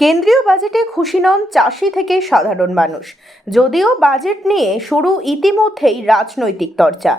কেন্দ্রীয় বাজেটে খুশি নন চাষি থেকে সাধারণ মানুষ। যদিও বাজেট নিয়ে শুরু ইতিমধ্যেই রাজনৈতিক চর্চা।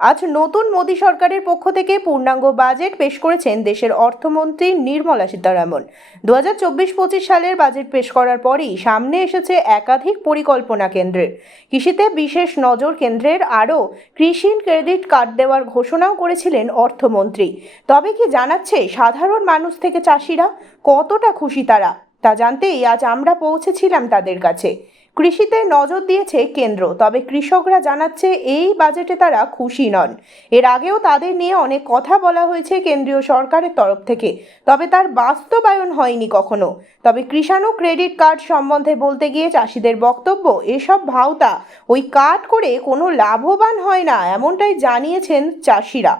আজ নতুন মোদী সরকারের পক্ষ থেকে পূর্ণাঙ্গ বাজেট পেশ করেছেন দেশের অর্থমন্ত্রী নির্মলা সীতারামন। 2024-25 সালের বাজেট পেশ করার পরই সামনে এসেছে একাধিক পরিকল্পনা কেন্দ্রের। কৃষিতে বিশেষ নজর কেন্দ্রের, আরও কৃষি ক্রেডিট কার্ড দেওয়ার ঘোষণাও করেছিলেন অর্থমন্ত্রী। তবে কি জানাচ্ছে সাধারণ মানুষ থেকে চাষিরা? কতটা খুশি তারা? তা জানতেই আজ আমরা পৌঁছেছিলাম তাদের কাছে। কৃষিতে নজর দিয়েছে কেন্দ্র, তবে কৃষকরা জানাচ্ছে এই বাজেটে তারা খুশি নন। এর আগেও তাদের নিয়ে অনেক কথা বলা হয়েছে কেন্দ্রীয় সরকারের তরফ থেকে, তবে তার বাস্তবায়ন হয়নি কখনো। তবে কৃষাণু ক্রেডিট কার্ড সম্বন্ধে বলতে গিয়ে চাষিদের বক্তব্য, এসব ভাওতা, ওই কার্ড করে কোনো লাভবান হয় না, এমনটাই জানিয়েছেন চাষিরা।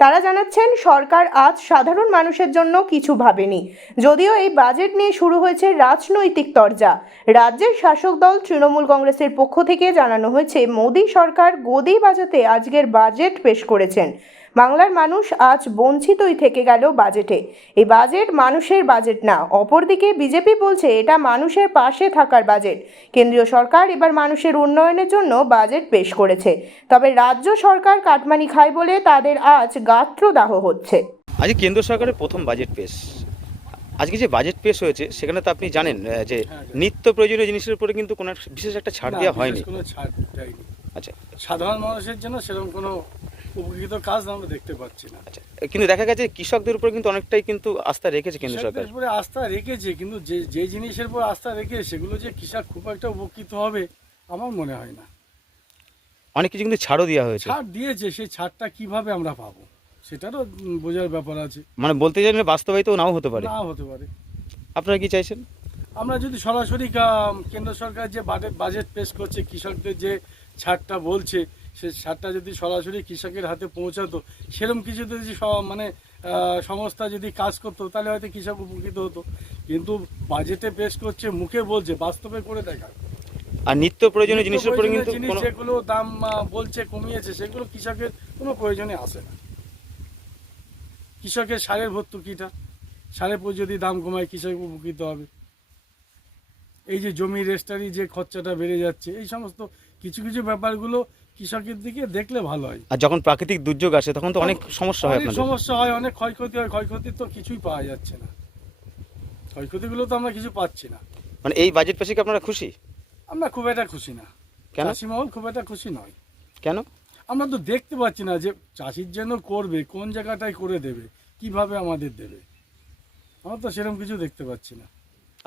তারা জানাচ্ছেন সরকার আজ সাধারণ মানুষের জন্য কিছু ভাবেনি। যদিও এই বাজেট নিয়ে শুরু হয়েছে রাজনৈতিক তরজা। রাজ্যের শাসক দল তৃণমূল কংগ্রেসের পক্ষ থেকে জানানো হয়েছে মোদী সরকার গদি বাজাতে আজকের বাজেট পেশ করেছেন। বাংলার মানুষ আজ বঞ্চিতই থেকে গেল বাজেটে। এই বাজেট মানুষের বাজেট না। অপরদিকে বিজেপি বলছে এটা মানুষের পাশে থাকার বাজেট। কেন্দ্রীয় সরকার এবার মানুষের উন্নয়নের জন্য বাজেট পেশ করেছে, তবে রাজ্য সরকার কাটমানি খায় বলে তাদের আজ গাত্রদাহ হচ্ছে। আজ কেন্দ্র সরকারের প্রথম বাজেট পেশ। আজকে যে বাজেট পেশ হয়েছে সেখানে তো আপনি জানেন যে নিত্য প্রয়োজনীয় জিনিসের উপরে কিন্তু কোনো বিশেষ একটা ছাড় দেওয়া হয়নি। কোনো ছাড় দেয়নি। আচ্ছা, সাধারণ মানুষের জন্য সেরকম কোনো উপকৃত কাজ আমরা দেখতে পাচ্ছি না। আচ্ছা, কিন্তু দেখা গেছে কৃষকদের উপরে কিন্তু অনেকটাই কিন্তু আস্থা রেখেছে কেন্দ্র সরকার। কৃষকদের উপরে আস্থা রেখেছে, কিন্তু যে জিনিসের উপর আস্থা রেখে সেগুলো যে কৃষক খুব একটা উপকৃত হবে আমার মনে হয় না। অনেক কিছু কিন্তু ছাড়ও দেওয়া হয়েছে। ছাড় দিয়েছে, সেই ছাড়টা কিভাবে আমরা পাবো সেটারও বোঝার ব্যাপার আছে। মানে বলতে চাইলে বাস্তবায়িত নাও হতে পারে। নাও হতে পারে। আপনারা কি চাইছেন? আমরা যদি সরাসরি কেন্দ্র সরকার যে বাজেট পেশ করছে, কৃষকদের যে ছাড়টা বলছে, সে ছাড়টা যদি সরাসরি কৃষকের হাতে পৌঁছাতো, সেরকম কিছু যদি মানে সংস্থা যদি কাজ করতো, তাহলে হয়তো কৃষক উপকৃত হতো। কিন্তু বাজেটে পেশ করছে, মুখে বলছে, বাস্তবে করে দেখা। আর নিত্য প্রয়োজনীয় জিনিসের উপরে কিন্তু যেগুলো দাম বলছে কমিয়েছে, সেগুলো কৃষকের কোনো প্রয়োজনে আসে না। কৃষকের সারের ভর্তুকিটা, সারের পর যদি দাম কমায় কৃষক উপকৃত হবে। এই যে জমি রেজিস্ট্রি যে খরচাটা বেড়ে যাচ্ছে, এই সমস্ত কিছু কিছু ব্যাপারগুলো কৃষকের দিকে দেখলে ভালো হয়। আর যখন প্রাকৃতিক দুর্যোগ আসে তখন তো অনেক সমস্যা হয়। সমস্যা হয়, অনেক ক্ষয়ক্ষতি হয়। ক্ষয়ক্ষতির তো কিছুই পাওয়া যাচ্ছে না। ক্ষয়ক্ষতিগুলো তো আমরা কিছু পাচ্ছি না। মানে এই বাজেট পেশে কি আপনারা খুশি? আমরা খুব একটা খুশি না। কেন? চাষি মহল খুব একটা খুশি নয়। কেন? আমরা তো দেখতে পাচ্ছি না যে চাষির জন্য করবে, কোন জায়গাটায় করে দেবে, কিভাবে আমাদের দেবে। আমরা তো সেরকম কিছু দেখতে পাচ্ছি না।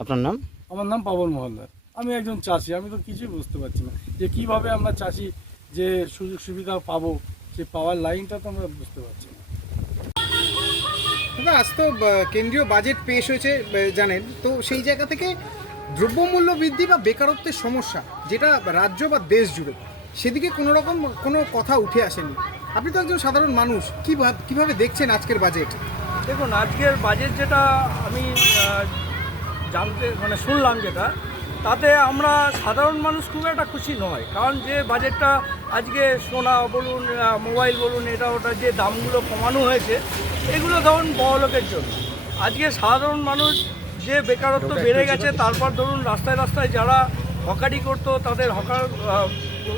আপনার নাম? আমার নাম পাবন মহলদার। আমি একজন চাষি, আমি তো কিছুই বুঝতে পারছি না যে কিভাবে আমরা চাষি যে সুযোগ সুবিধা পাবো, সে পাওয়ার লাইনটা তো আমরা বুঝতে পারছি না। আজ তো কেন্দ্রীয় বাজেট পেশ হয়েছে জানেন তো, সেই জায়গা থেকে দ্রব্যমূল্য বৃদ্ধি বা বেকারত্বের সমস্যা যেটা রাজ্য বা দেশ জুড়ে, সেদিকে কোনো রকম কোনো কথা উঠে আসেনি। আপনি তো একজন সাধারণ মানুষ, কিভাবে দেখছেন আজকের বাজেট? দেখুন, আজকের বাজেট যেটা আমি শুনলাম, যেটা তাতে আমরা সাধারণ মানুষ খুব একটা খুশি নয়। কারণ যে বাজেটটা আজকে সোনা বলুন, মোবাইল বলুন, এটা ওটা যে দামগুলো কমানো হয়েছে, এগুলো ধরুন বড়লোকের জন্য। আজকে সাধারণ মানুষ যে বেকারত্ব বেড়ে গেছে, তারপর ধরুন রাস্তায় রাস্তায় যারা হকারি করতো তাদের হকার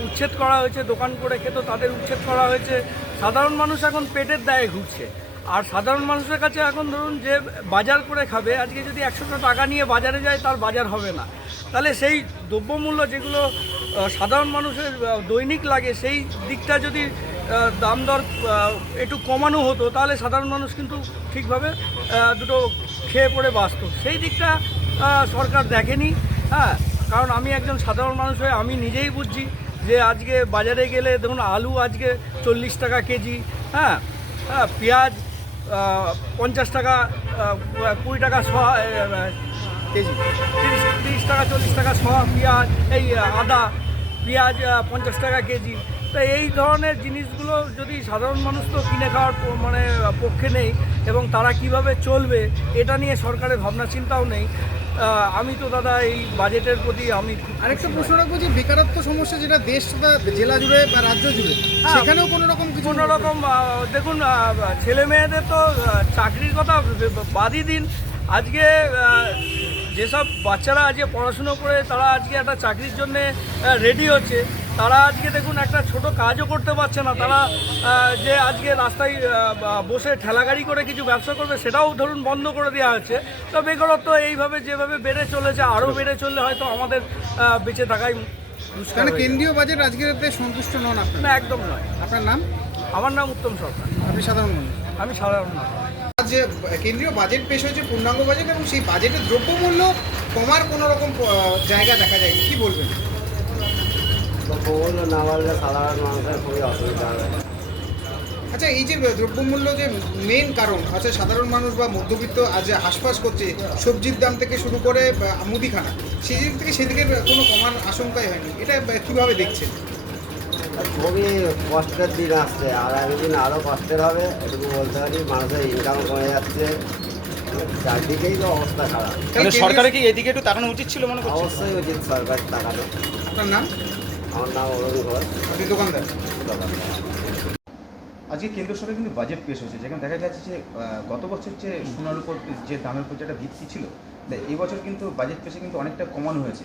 উচ্ছেদ করা হয়েছে, দোকান করে খেত তাদের উচ্ছেদ করা হয়েছে। সাধারণ মানুষ এখন পেটের দায়ে ঘুরছে। আর সাধারণ মানুষের কাছে এখন ধরুন যে বাজার করে খাবে, আজকে যদি 100 টাকা নিয়ে বাজারে যায়, তার বাজার হবে না। তাহলে সেই দ্রব্যমূল্য যেগুলো সাধারণ মানুষের দৈনিক লাগে, সেই দিকটা যদি দাম দর একটু কমানো হতো, তাহলে সাধারণ মানুষ কিন্তু ঠিকভাবে দুটো খেয়ে পড়ে বাঁচত। সেই দিকটা সরকার দেখেনি। হ্যাঁ, কারণ আমি একজন সাধারণ মানুষ হয়ে আমি নিজেই বুঝছি যে আজকে বাজারে গেলে দেখুন আলু আজকে 40 টাকা কেজি, হ্যাঁ, পেঁয়াজ 50 টাকা, 20 টাকা কেজি, 30 টাকা 40 টাকা পেঁয়াজ, এই আদা, পেঁয়াজ 50 টাকা কেজি। তো এই ধরনের জিনিসগুলো যদি সাধারণ মানুষ তো কিনে খাওয়ার পক্ষে নেই, এবং তারা কিভাবে চলবে এটা নিয়ে সরকারের ভাবনা চিন্তাও নেই। আমি তো দাদা এই বাজেটের প্রতি আমি আরেকটা প্রশ্ন রাখবো যে বেকারত্ব সমস্যা যেটা দেশ জেলা জুড়ে বা রাজ্য জুড়ে, সেখানেও কোনো রকম দেখুন, ছেলে মেয়েদের তো চাকরির কথা বাদই দিন। আজকে যেসব বাচ্চারা আজকে পড়াশুনো করে তারা আজকে একটা চাকরির জন্য রেডি হচ্ছে, তারা আজকে দেখুন একটা ছোট কাজও করতে পারছে না। তারা যে আজকে রাস্তায় বসে ঠেলাগাড়ি করে কিছু ব্যবসা করবে সেটাও ধরুন বন্ধ করে দেওয়া হচ্ছে। তো বেকারত্ব এইভাবে যেভাবে বেড়ে চলেছে, আরও বেড়ে চললে হয়তো আমাদের বেঁচে থাকাই মুশকিল মানে হয়ে যাবে। কেন্দ্রীয় বাজেট আজকের সন্তুষ্ট নন না, আপনারা? একদম নয়। আপনার নাম? আমার নাম উত্তম সরকার, আপনি সাধারণ মানুষ। আমি সাধারণ না। আজ যে কেন্দ্রীয় বাজেট পেশ হয়েছে, পূর্ণাঙ্গ বাজেট, এবং সেই বাজেটের দ্রব্যমূল্য কমার কোনো রকম জায়গা দেখা যায়নি, কি বলবেন? দ্রব্যমূল্য না বাড়লে সাধারণ মানুষের খুবই অসুবিধা হবে। আচ্ছা, এই যে দ্রব্যমূল্য যে মেন কারণ, আচ্ছা সাধারণ মানুষ বা মধ্যবিত্ত আজ হাসপাস করছে, সবজির দাম থেকে শুরু করে মুদিখানা, সেই দিক থেকে সেদিকে কোনো কমার আশঙ্কাই হয়নি, এটা কীভাবে দেখছেন? খুবই কষ্টের দিন আসছে, আর একদিন আরও কষ্টের হবে এটুকু বলতে পারি। মানুষের ইনকাম কমে যাচ্ছে, চারদিকেই তো অবস্থা খারাপ। মানে সরকারের কি এদিকে একটু তাকানো উচিত ছিল মনে করছেন? অবশ্যই উচিত সরকার টাকাটা। আপনার নাম? আমার নাম অরুণ ঘোষ। আপনি দোকানদার। আজকে কেন্দ্র সরকার কিন্তু বাজেট পেশ হয়েছে, যেখানে দেখা যাচ্ছে যে গত বছর যে সোনার উপর যে দামের উপর যেটা ভিত্তি ছিল, এই বছর কিন্তু বাজেট পেশে কিন্তু অনেকটা কমানো হয়েছে।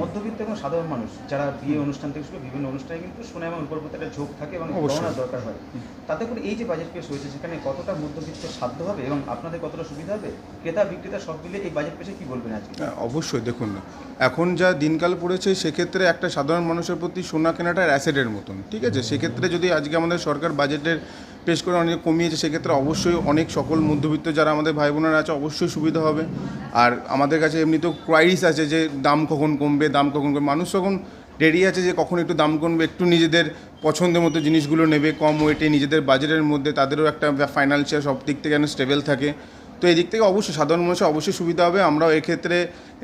মধ্যবিত্ত এবং সাধারণ মানুষ যারা বিয়ে অনুষ্ঠান থেকে শুরু বিভিন্ন অনুষ্ঠানে কিন্তু সোনা এবং উপর প্রতি একটা ঝোঁক থাকে এবং গহনার দরকার হয়। তাতে করে এই যে বাজেট পেশ হয়েছে সেখানে কতটা মধ্যবিত্ত সাধ্য হবে এবং আপনাদের কতটা সুবিধা হবে, ক্রেতা বিক্রেতা সব মিলে এই বাজেট পেশে কি বলবেন আজকে? অবশ্যই দেখুন, এখন যা দিনকাল পড়েছে সেক্ষেত্রে একটা সাধারণ মানুষের প্রতি সোনা কেনাটা অ্যাসেটের মতন, ঠিক আছে? সেক্ষেত্রে যদি আজকে আমাদের সরকার বাজেটের পেশ করে অনেক কমিয়েছে, সেক্ষেত্রে অবশ্যই অনেক সকল মধ্যবিত্ত যারা আমাদের ভাই বোনেরা আছে অবশ্যই সুবিধা হবে। আর আমাদের কাছে এমনিতেও কোয়ারিস আছে যে দাম কখন কমবে, দাম কখন কমবে, মানুষ তখন রেডি আছে যে কখন একটু দাম কমবে, একটু নিজেদের পছন্দের মতো জিনিসগুলো নেবে কম ওয়েটে, নিজেদের বাজেটের মধ্যে, তাদেরও একটা ফাইন্যান্সিয়াল সব দিক থেকে যেন স্টেবল থাকে। তো এই দিক থেকে অবশ্যই সাধারণ মানুষের অবশ্যই সুবিধা হবে। আমরাও এক্ষেত্রে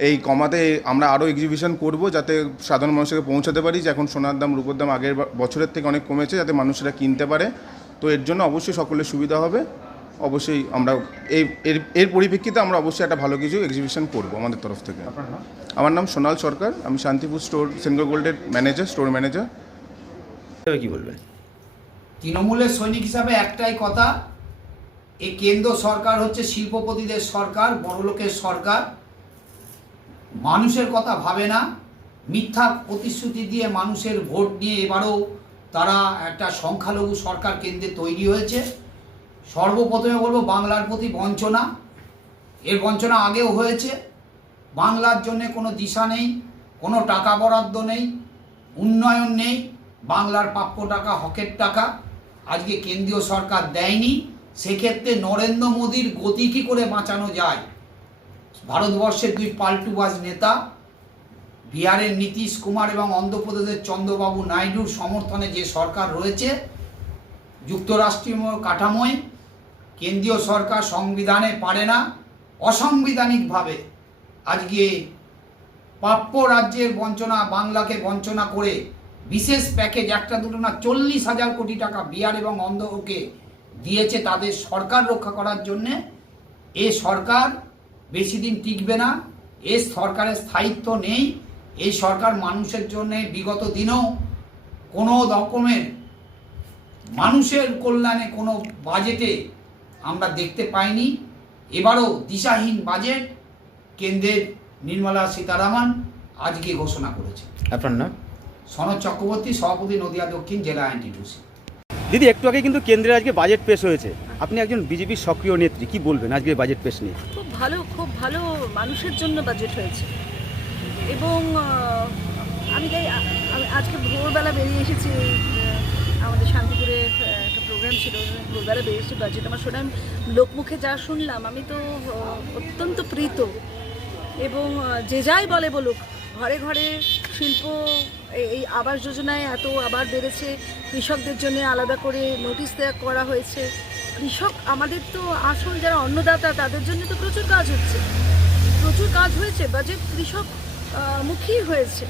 এই কমাতে আমরা আরও এক্সিবিশন করব, যাতে সাধারণ মানুষকে পৌঁছাতে পারি যে এখন সোনার দাম রূপোর দাম আগের বছরের থেকে অনেক কমেছে, যাতে মানুষেরা কিনতে পারে। তো এর জন্য অবশ্যই সকলের সুবিধা হবে। অবশ্যই আমরা এর পরিপ্রেক্ষিতে আমরা অবশ্যই একটা ভালো কিছু এক্সিবিশন করব আমাদের তরফ থেকে। আমার নাম সোনাল সরকার, আমি শান্তিপুর স্টোর সেন্ট্রাল গোল্ডের ম্যানেজার, স্টোর ম্যানেজার। কি বলবেন? তৃণমূলের সৈনিক হিসাবে একটাই কথা, এই কেন্দ্র সরকার হচ্ছে শিল্পপতিদের সরকার, বড়লোকের সরকার, মানুষের কথা ভাবে না, মিথ্যা প্রতিশ্রুতি দিয়ে মানুষের ভোট নিয়ে এবারও তারা একটা সংখ্যালঘু সরকার কেন্দ্রে তৈরি হয়েছে। সর্বপ্রথমে বলবো বাংলার প্রতি বঞ্চনা, এর বঞ্চনা আগেও হয়েছে। বাংলার জন্য কোনো দিশা নেই, কোনো টাকা বরাদ্দ নেই, উন্নয়ন নেই, বাংলার প্রাপ্য টাকা হকের টাকা আজকে কেন্দ্রীয় সরকার দেয়নি। সেক্ষেত্রে নরেন্দ্র মোদীর গতি কী করে বাঁচানো যায়? ভারতবর্ষের দুই পাল্টুবাজ নেতা, বিহারের নীতিশ কুমার এবং অন্ধ্রপ্রদেশের চন্দ্রবাবু নাইডুর সমর্থনে যে সরকার রয়েছে, যুক্তরাষ্ট্রীয় কাঠামোয় কেন্দ্রীয় সরকার সংবিধানে পারে না, অসাংবিধানিকভাবে আজকে প্রাপ্য রাজ্যের বঞ্চনা, বাংলাকে বঞ্চনা করে বিশেষ প্যাকেজ একটা দুটো না 40,000 কোটি টাকা বিহার এবং অন্ধ্রকে দিয়েছে তাদের সরকার রক্ষা করার জন্যে। এ সরকার বেশি দিন টিকবে না, এ সরকারের স্থায়িত্ব নেই। এই সরকার মানুষের জন্য বিগত দিনেও কোনো রকমের মানুষের কল্যাণে কোনো বাজেটে আমরা দেখতে পাইনি। এবারও দিশাহীন বাজেট কেন্দ্রের নির্মলা সীতারামন আজকে ঘোষণা করেছে। আপনার নাম? সনদ চক্রবর্তী, সভাপতি, নদিয়া দক্ষিণ জেলা এনটিটিউসি। দিদি, একটু আগে কিন্তু কেন্দ্রে আজকে বাজেট পেশ হয়েছে, আপনি একজন বিজেপির সক্রিয় নেত্রী, কি বলবেন আজকে বাজেট পেশ নিয়ে? খুব ভালো মানুষের জন্য বাজেট হয়েছে। এবং আমি আজকে ভোরবেলা বেরিয়ে এসেছি, আমাদের শান্তিপুরে একটা প্রোগ্রাম ছিল, ভোরবেলা বেরিয়েছি। বাজেট আমার শোনাম, লোকমুখে যা শুনলাম আমি তো অত্যন্ত প্রীত। এবং যে যাই বলুক, ঘরে ঘরে শিল্প, এই আবাস যোজনায় এত আবার বেড়েছে, কৃষকদের জন্য আলাদা করে নোটিশ দেওয়া করা হয়েছে। কৃষক আমাদের তো আসল যারা অন্নদাতা, তাদের জন্য তো প্রচুর কাজ হয়েছে। বাজেট কৃষক মুখী হয়েছে।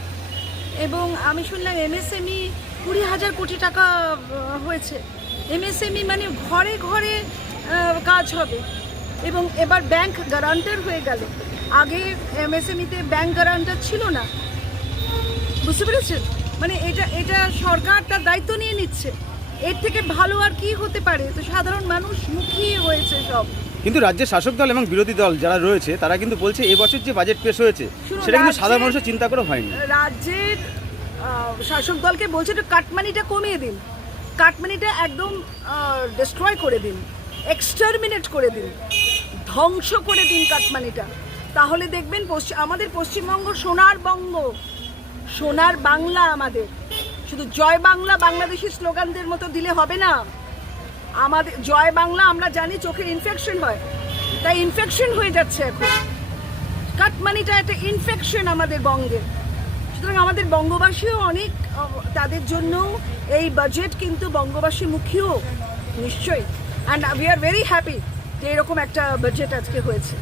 এবং আমি শুনলাম এমএসএমই 20,000 কোটি টাকা হয়েছে। এমএসএমই মানে ঘরে ঘরে কাজ হবে। এবং এবার ব্যাংক গ্যারান্টার হয়ে গেল, আগে এমএসএমইতে ব্যাংক গ্যারান্টার ছিল না, বুঝতে পেরেছেন? মানে এটা সরকার তার দায়িত্ব নিয়ে নিচ্ছে। এর থেকে ভালো আর কি হতে পারে? তো সাধারণ মানুষ মুখী হয়েছে সব। কিন্তু রাজ্যের শাসক দল এবং বিরোধী দল যারা রয়েছে তারা কিন্তু বলছে এবছর যে বাজেট পেশ হয়েছে শুনুন, সেটা কিন্তু সাধারণ রাজ্যের- মানুষের চিন্তা করে হয়নি। রাজ্যের শাসক দলকে বলছে একটু কাটমানিটা কমিয়ে দিন, কাটমানিটা একদম ডিস্ট্রয় করে দিন, এক্সটারমিনেট করে দিন, ধ্বংস করে দিন কাটমানিটা। তাহলে দেখবেন আমাদের পশ্চিমবঙ্গ সোনার বঙ্গ, সোনার বাংলা আমাদের। শুধু জয় বাংলা বাংলাদেশি স্লোগানদের মতো দিলে হবে না। আমাদের জয় বাংলা আমরা জানি চোখের ইনফেকশন হয়, তাই ইনফেকশন হয়ে যাচ্ছে এখন। কাটমানিটা একটা ইনফেকশন আমাদের বঙ্গের। সুতরাং আমাদের বঙ্গবাসীও অনেক তাদের জন্য এই বাজেট কিন্তু বঙ্গবাসীমুখীও নিশ্চয়ই। And we are very happy যে এরকম একটা বাজেট আজকে হয়েছে।